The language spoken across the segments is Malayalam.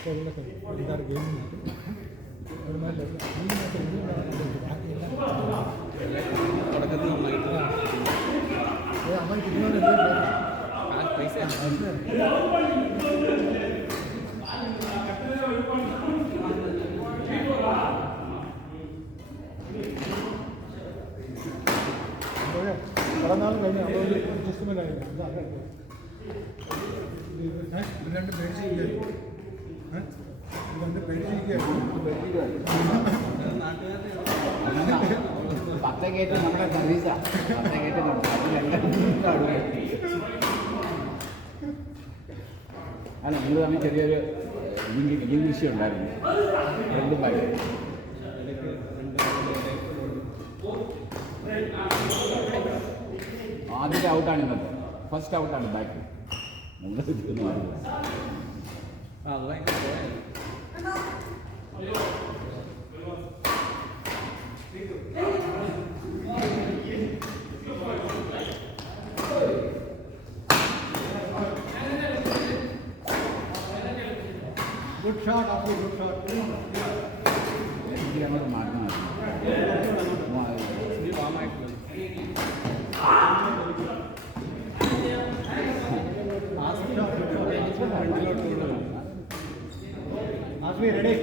ಐದಾರು ಗೇಮ್ ಆಮೇಲೆ പൈസ പടനാളും കഴിഞ്ഞ് അഡ്ജസ്റ്റ്മെൻ്റ് ആയില്ല രണ്ട് പേടിച്ചിരിക്കുകയായിരുന്നു പത്തക്കേറ്റ് നമ്മുടെ സർവീസാണ്. പത്തക്കേറ്റ് അല്ല, നിങ്ങൾ തമ്മിൽ ചെറിയൊരു ലിങ്ക് വിഷയം ഉണ്ടായിരുന്നു. രണ്ടും ബാക്കി ആദ്യത്തെ ഔട്ടാണ് ഇന്നത്തെ. ഫസ്റ്റ് ഔട്ടാണ് back. Good shot, after good shot. Asmi, ready?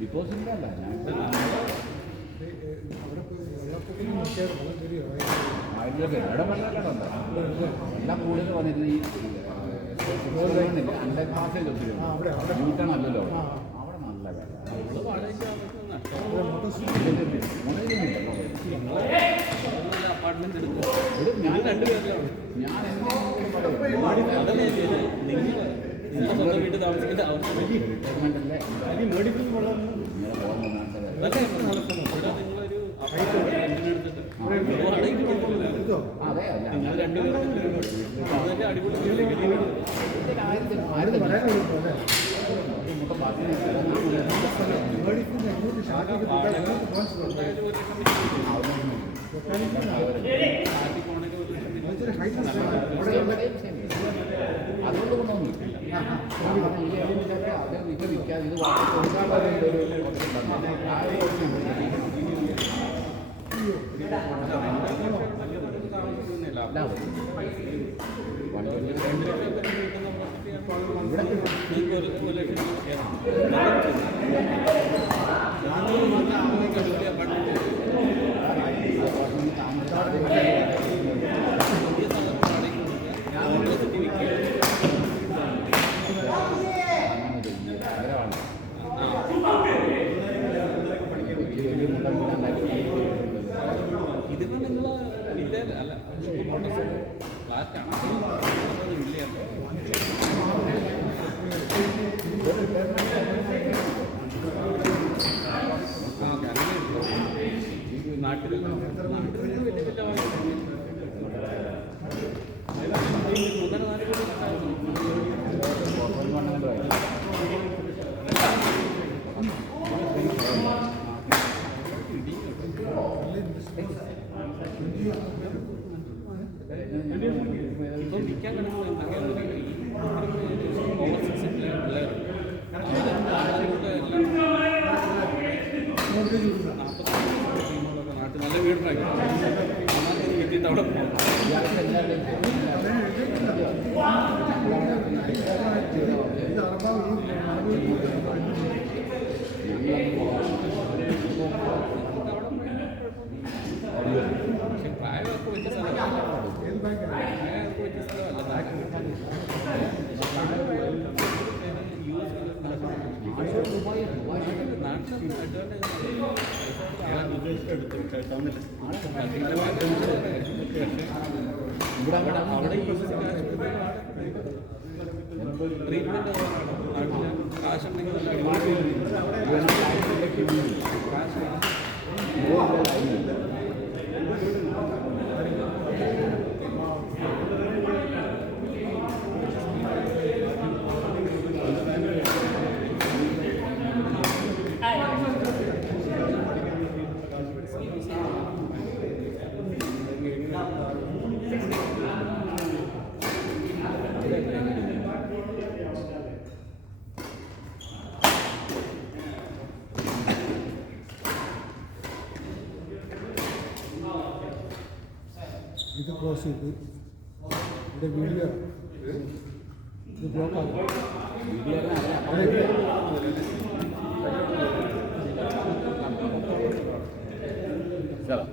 Deposit അല്ല ഞാൻ അവിടെ പോയി വെള്ളപ്പൊക്കത്തിന് നോക്കിയാൽ വെള്ളം കയറിയോ ആയിരത്തി ഇടപെടലുണ്ടോ എല്ലാം കൂടുതൽ വന്നിട്ട് ഈ അണ്ടർ പാസിൽ യൂട്ടണല്ലോ അവിടെ നല്ല അപ്പാർട്ട്മെന്റ് എടുക്കും ഞാൻ രണ്ടുപേരിലാണ് ഞാൻ സ്വന്തം വീട്ടിൽ താമസിക്കേണ്ട റിട്ടയർമെന്റല്ലേ മേടിക്കുന്ന വെള്ളം നിങ്ങളൊരു അപ്പാർട്ട്മെന്റ് എടുത്തിട്ട് എടുത്തോ അതെ നിങ്ങൾ രണ്ടുപേരും അതിന്റെ അടിപൊളി വലിയ വീട് ആരും പറയാൻ കൊടുക്കും അല്ലേ മുട്ട പാർട്ടി മേടിക്കുന്ന എങ്ങോട്ട് ഷാക്കിക്ക് പോകാൻ എങ്ങോട്ട് പോകാൻ ഇച്ചിരി ഹൈറ്റ് അതുകൊണ്ട് കൊണ്ടൊന്നും അത് ഇത് വിൽക്കാതെ ഇത് കൊടുക്കാതെ ഇവിടെ ഇതിന് നിങ്ങൾ വില്ലേജ് അല്ല ഫ്ലാറ്റാണ് വില്ലേജ് നാട്ടിൽ മൂന്നര നാല് ഇപ്പം വിൽക്കാൻ കിടക്കുന്നത് നാട്ടിൽ നല്ല വീടുണ്ടാക്കി കിട്ടിയിട്ട് അവിടെ പോകും ഇത് അറബാവ് പക്ഷെ പ്രായമൊക്കെ വെച്ച സ്ഥലമല്ല ഏത് ബാങ്കാണ് പ്രായമൊക്കെ വെച്ച സ്ഥലമല്ല അവിടെ ട്രീറ്റ്മെന്റ് കാശുണ്ടെങ്കിൽ കാശ് ഇത് ക്ലോസ് ചെയ്ത് ഇവിടെ വീഡിയോ ഇത് ബ്ലോക്ക് ആകും സ്ഥലം